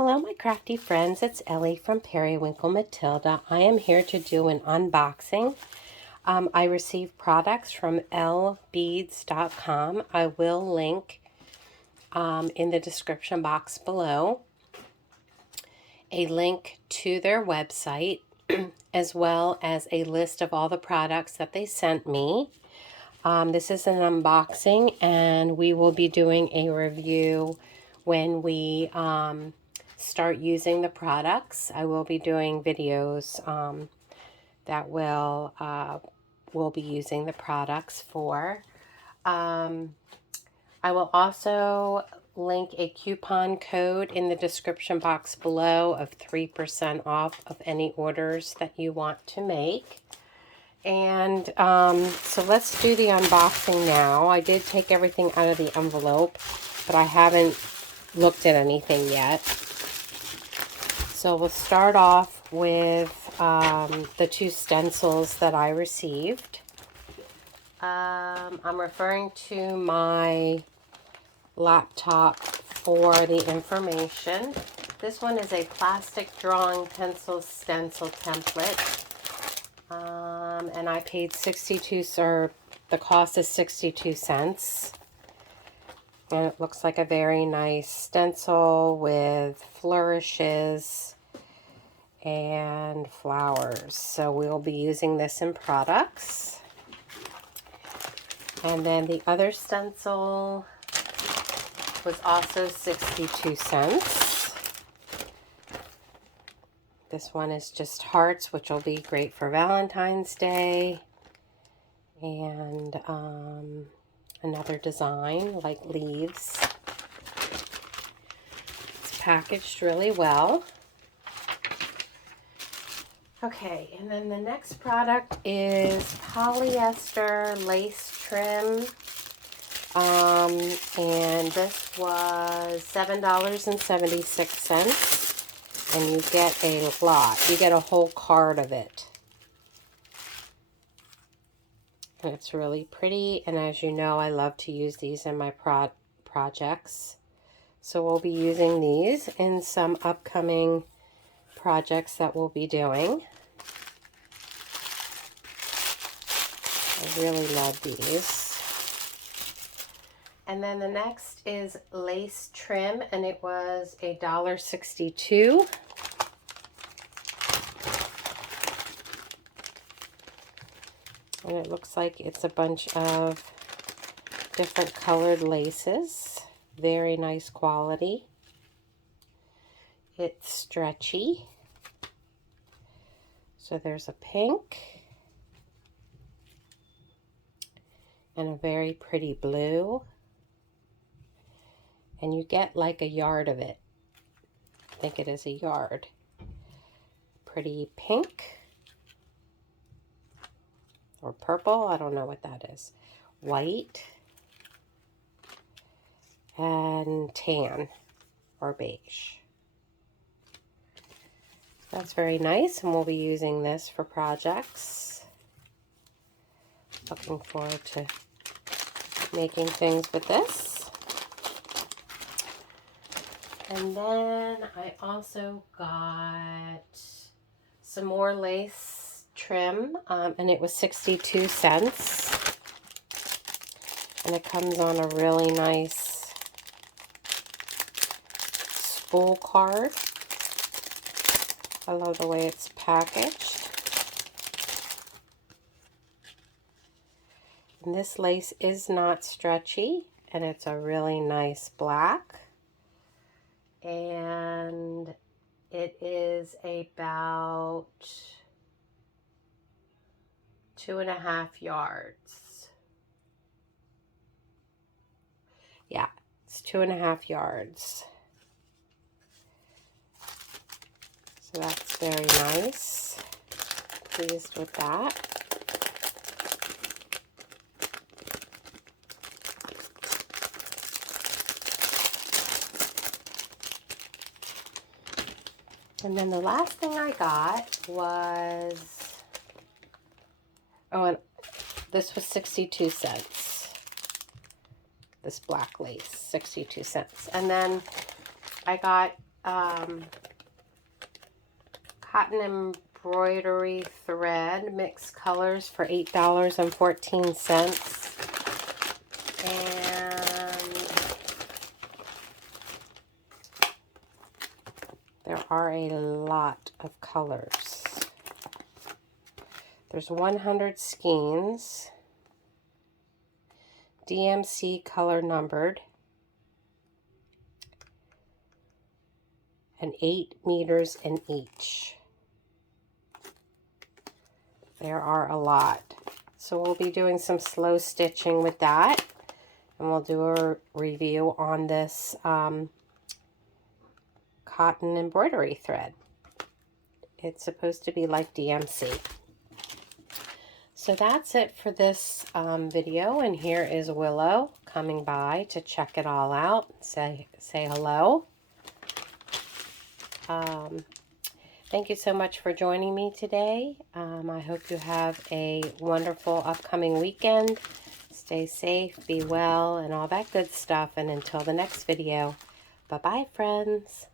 Hello, my crafty friends. It's Ellie from Periwinkle Matilda. I am here to do an unboxing. I received products from LBEADS.com. I will link in the description box below a link to their website as well as a list of all the products that they sent me. This is an unboxing, and we will be doing a review when we start using the products. I will be doing videos that we'll be using the products for. I will also link a coupon code in the description box below of 3% off of any orders that you want to make. And so let's do the unboxing now. I did take everything out of the envelope, but I haven't looked at anything yet. So we'll start off with the two stencils that I received. I'm referring to my laptop for the information. This one is a plastic drawing pencil stencil template. And I paid the cost is 62 cents. And it looks like a very nice stencil with flourishes and flowers. So we'll be using this in products. And then the other stencil was also 62 cents. This one is just hearts, which will be great for Valentine's Day. And another design like leaves. It's packaged really well. Okay, and then the next product is polyester lace trim. And this was $7.76. And you get a lot. You get a whole card of it. And it's really pretty. And as you know, I love to use these in my projects. So we'll be using these in some upcoming projects that we'll be doing. I really love these. And then the next is lace trim, and it was $1.62. And it looks like it's a bunch of different colored laces. Very nice quality. It's stretchy. So there's a pink and a very pretty blue. And you get like a yard of it. I think it is a yard. Pretty pink. Or purple. I don't know what that is. White. And tan. Or beige. That's very nice. And we'll be using this for projects. Looking forward to making things with this. And then I also got some more lace trim, and it was 62 cents. And it comes on a really nice spool card. I love the way it's packaged. And this lace is not stretchy, and it's a really nice black. And it is about 2.5 yards. Yeah, it's 2.5 yards. So that's very nice. Pleased with that. And then the last thing I got was, and this was 62 cents. This black lace, 62 cents. And then I got cotton embroidery thread, mixed colors for $8.14. And there are a lot of colors. There's 100 skeins, DMC color numbered, and 8 meters in each. There are a lot. So we'll be doing some slow stitching with that, and we'll do a review on this cotton embroidery thread. It's supposed to be like DMC. So that's it for this video, and here is Willow coming by to check it all out, say hello. Thank you so much for joining me today. I hope you have a wonderful upcoming weekend. Stay safe, be well, and all that good stuff. And until the next video, bye-bye, friends.